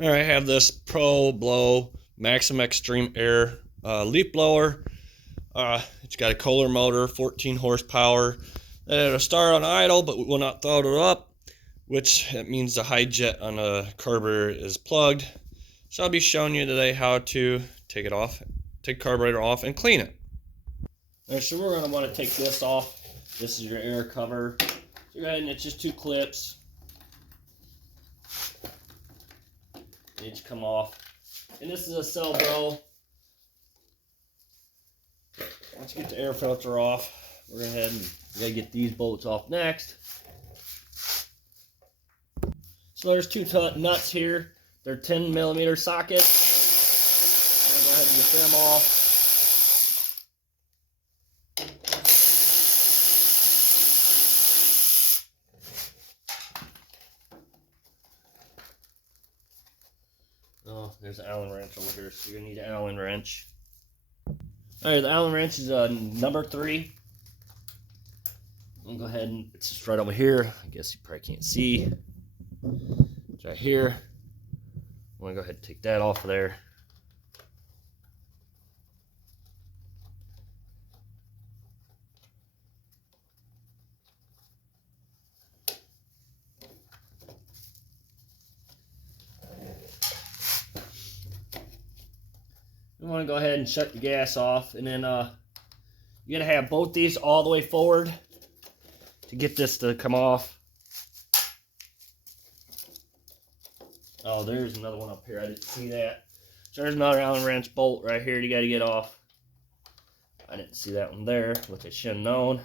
All right, I have this Pro Blow Maximum Xtreme Air leaf blower. It's got a Kohler motor, 14 horsepower. It'll start on idle, but will not throttle up, which means the high jet on the carburetor is plugged. So I'll be showing you today how to take it off, take the carburetor off, and clean it. All right, so we're going to want to take this off. This is your air cover. So go ahead and it's just 2 clips. They each come off. And this is a selbro. Once you get the air filter off, we're going to head and we got to get these bolts off next. So there's 2 nuts here. They're 10mm sockets. I'm going to go ahead and get them off. Oh, there's an Allen wrench over here, so you're going to need an Allen wrench. Alright, the Allen wrench is number 3. I'll go ahead and it's just right over here. I guess you probably can't see. It's right here. I'm going to go ahead and take that off of there. You want to go ahead and shut the gas off, and then you got to have both these all the way forward to get this to come off. Oh, there's another one up here. I didn't see that. So there's another Allen wrench bolt right here you got to get off. I didn't see that one there, which I should have known.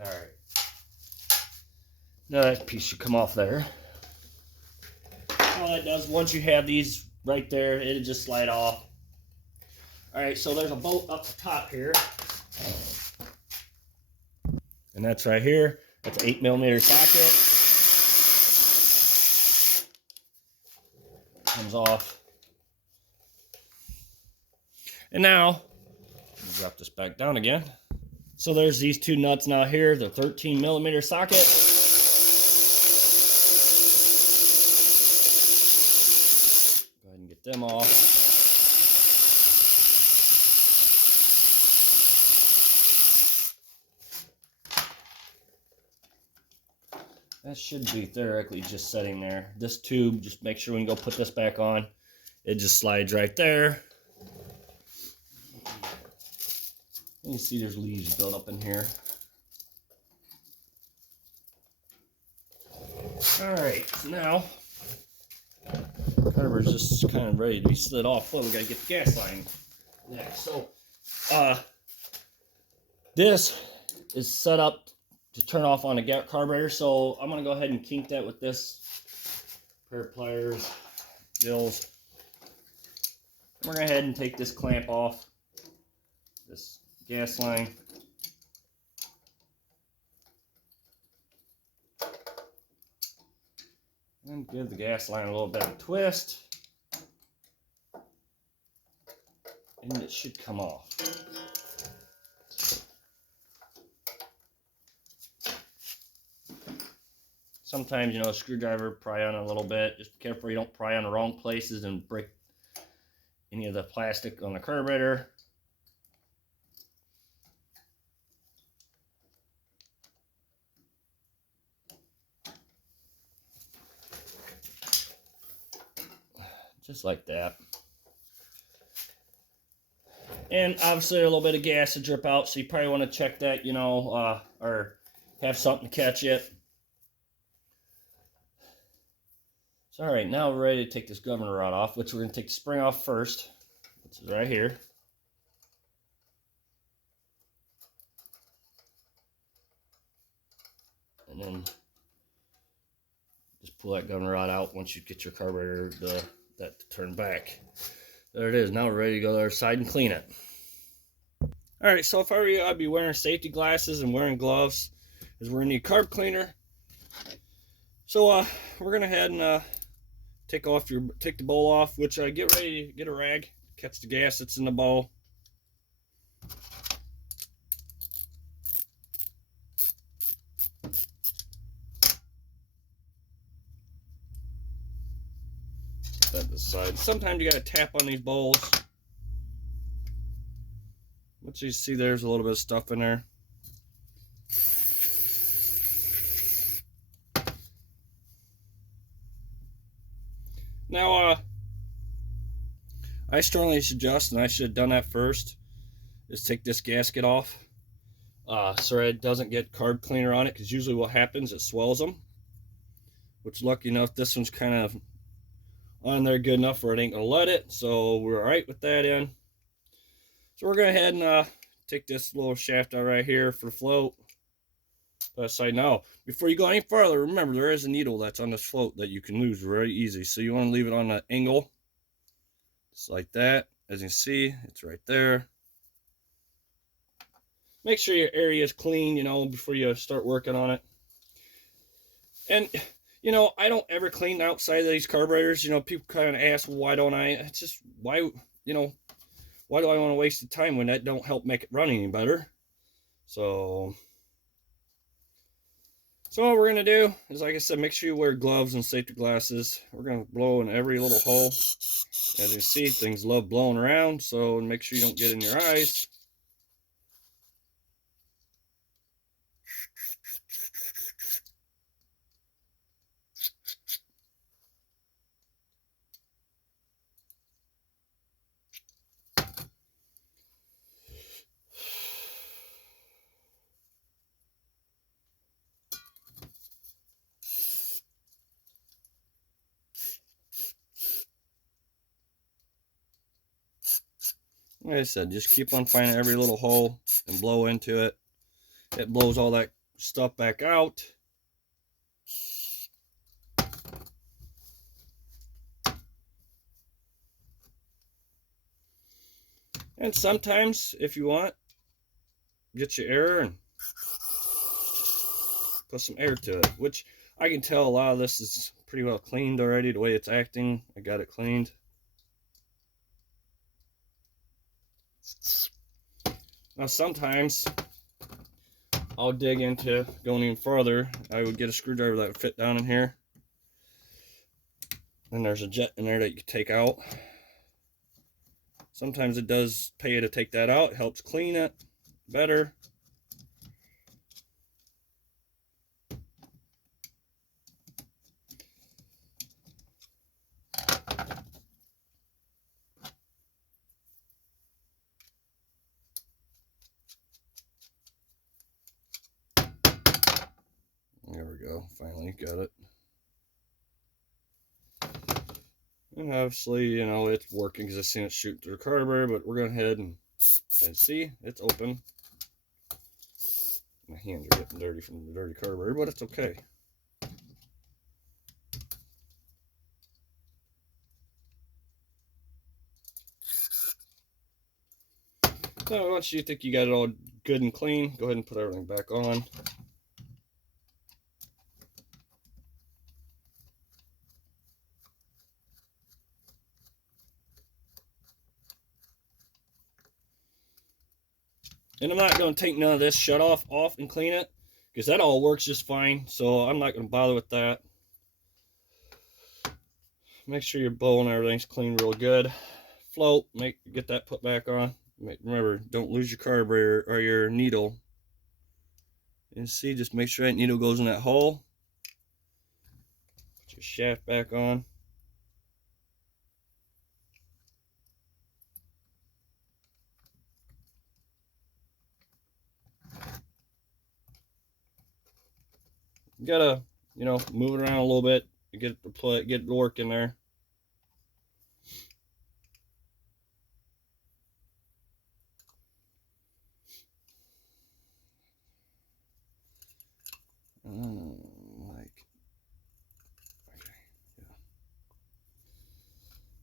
Alright. Now that piece should come off there. All that does, once you have these right there, it'll just slide off. Alright, so there's a bolt up the top here. And that's right here. That's an 8mm socket. Comes off. And now, drop this back down again. So there's these 2 nuts now here, the 13mm socket. Go ahead and get them off. That should be theoretically just sitting there. This tube, just make sure when you go put this back on, it just slides right there. You see there's leaves built up in here. Alright, so now carburetor's just kind of ready to be slid off. Well, we gotta get the gas line next. So this is set up to turn off on the carburetor, so I'm gonna go ahead and kink that with this pair of pliers, bills. We're gonna go ahead and take this clamp off this gas line. And give the gas line a little bit of a twist. And it should come off. Sometimes, you know, a screwdriver pry on a little bit. Just be careful you don't pry on the wrong places and break any of the plastic on the carburetor. Just like that. And obviously a little bit of gas to drip out, so you probably want to check that, you know, or have something to catch it. So alright, now we're ready to take this governor rod off, which we're going to take the spring off first, which is right here. And then just pull that governor rod out once you get your carburetor that to turn back. There it is. Now we're ready to go to the other side and clean it. Alright, so if I were you, I'd be wearing safety glasses and wearing gloves, because we're going to need carb cleaner, So we're gonna head and take the bowl off, which get ready to get a rag, catch the gas that's in the bowl. That this side. Sometimes you gotta tap on these bowls. What you see, there's a little bit of stuff in there. Now, I strongly suggest, and I should have done that first, is take this gasket off so it doesn't get carb cleaner on it, because usually what happens, it swells them. Which, lucky enough, this one's kind of on there good enough where it ain't gonna let it, so we're all right with that in. So we're gonna go ahead and take this little shaft out right here for the float. Put aside. Now, before you go any farther, remember there is a needle that's on this float that you can lose very easy. So you want to leave it on an angle, just like that. As you can see, it's right there. Make sure your area is clean, you know, before you start working on it. And you know, I don't ever clean the outside of these carburetors. You know, people kind of ask, well, why don't I? It's just, why, you know, why do I want to waste the time when that don't help make it run any better? So what we're going to do is, like I said, make sure you wear gloves and safety glasses. We're going to blow in every little hole. As you can see, things love blowing around, so make sure you don't get in your eyes. Like I said, just keep on finding every little hole and blow into it. It blows all that stuff back out. And sometimes, if you want, get your air and put some air to it, which I can tell a lot of this is pretty well cleaned already, the way it's acting. I got it cleaned. Now sometimes I'll dig into going even farther. I would get a screwdriver that would fit down in here, and there's a jet in there that you can take out. Sometimes it does pay you to take that out. It helps clean it better. There we go, finally got it. And obviously, you know, it's working because I've seen it shoot through the carburetor, but we're going ahead and see, it's open. My hands are getting dirty from the dirty carburetor, but it's okay. So once you think you got it all good and clean, go ahead and put everything back on. And I'm not going to take none of this shut off and clean it, because that all works just fine. So I'm not going to bother with that. Make sure your bowl and everything's clean real good. Float, get that put back on. Remember, don't lose your carburetor or your needle. And see, just make sure that needle goes in that hole. Put your shaft back on. You gotta, you know, move it around a little bit to get it to play, get it to work in there.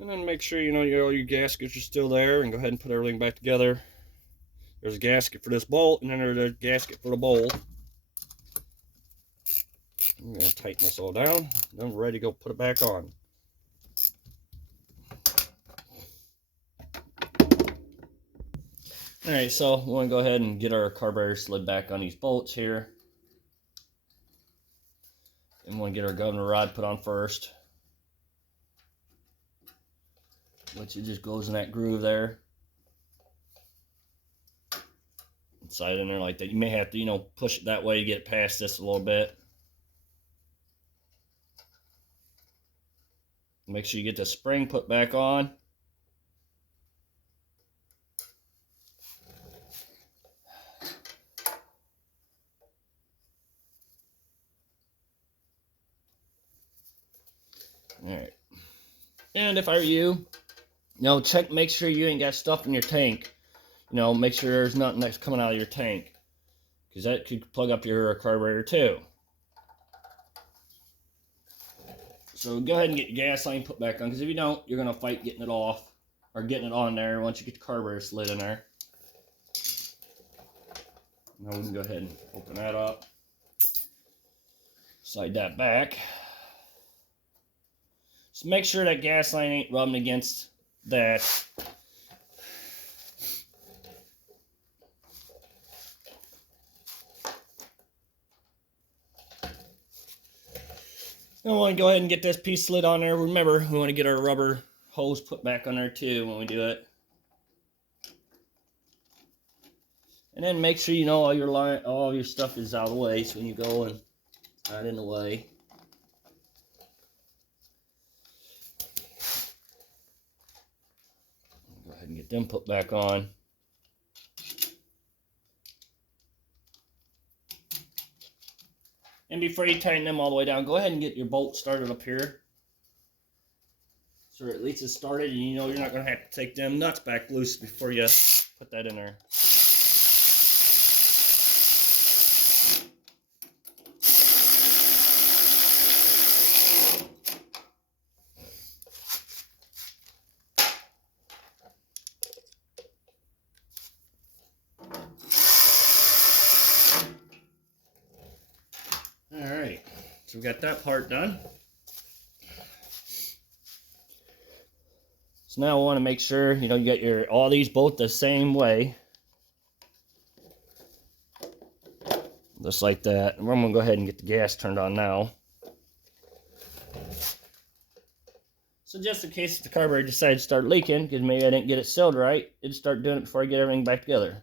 And then make sure, you know, all your gaskets are still there, and go ahead and put everything back together. There's a gasket for this bolt, and then there's a gasket for the bowl. I'm going to tighten this all down. Then we're ready to go put it back on. Alright, so we want to go ahead and get our carburetor slid back on these bolts here. And we want to get our governor rod put on first, which it just goes in that groove there. Slide in there like that. You may have to, you know, push it that way to get past this a little bit. Make sure you get the spring put back on. Alright. And if I were you, check, make sure you ain't got stuff in your tank. Make sure there's nothing that's coming out of your tank, because that could plug up your carburetor too. So go ahead and get your gas line put back on, because if you don't, you're going to fight getting it off, or getting it on there once you get the carburetor slid in there. Now we can go ahead and open that up. Slide that back. Just make sure that gas line ain't rubbing against that. Then we want to go ahead and get this piece slid on there. Remember, we want to get our rubber hose put back on there too when we do it. And then make sure all your stuff is out of the way, so when you go and not in the way. Go ahead and get them put back on. And before you tighten them all the way down, go ahead and get your bolt started up here. So at least it's started, and you're not going to have to take them nuts back loose before you put that in there. Alright, so we got that part done. So now we want to make sure, you got all these both the same way. Just like that. And we're going to go ahead and get the gas turned on now. So just in case the carburetor decides to start leaking, because maybe I didn't get it sealed right, it'd start doing it before I get everything back together.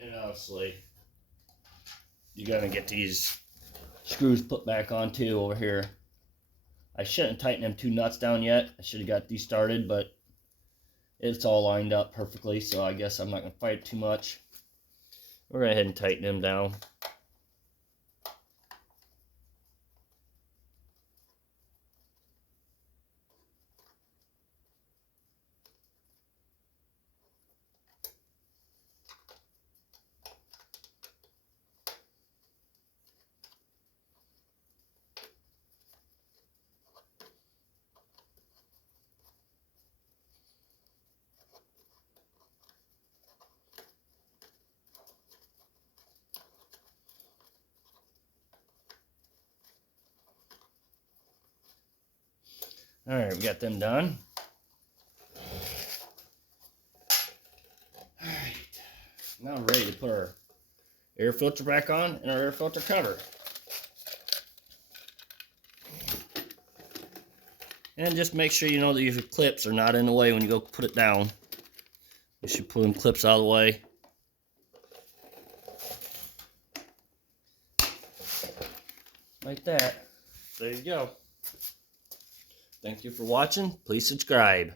And obviously, you're going to get these screws put back on too over here. I shouldn't tighten them two nuts down yet. I should have got these started, but it's all lined up perfectly, so I guess I'm not going to fight it too much. We're going to go ahead and tighten them down. Alright, we got them done. Alright, now I'm ready to put our air filter back on and our air filter cover. And just make sure that your clips are not in the way when you go put it down. You should pull them clips out of the way. Like that. There you go. Thank you for watching. Please subscribe.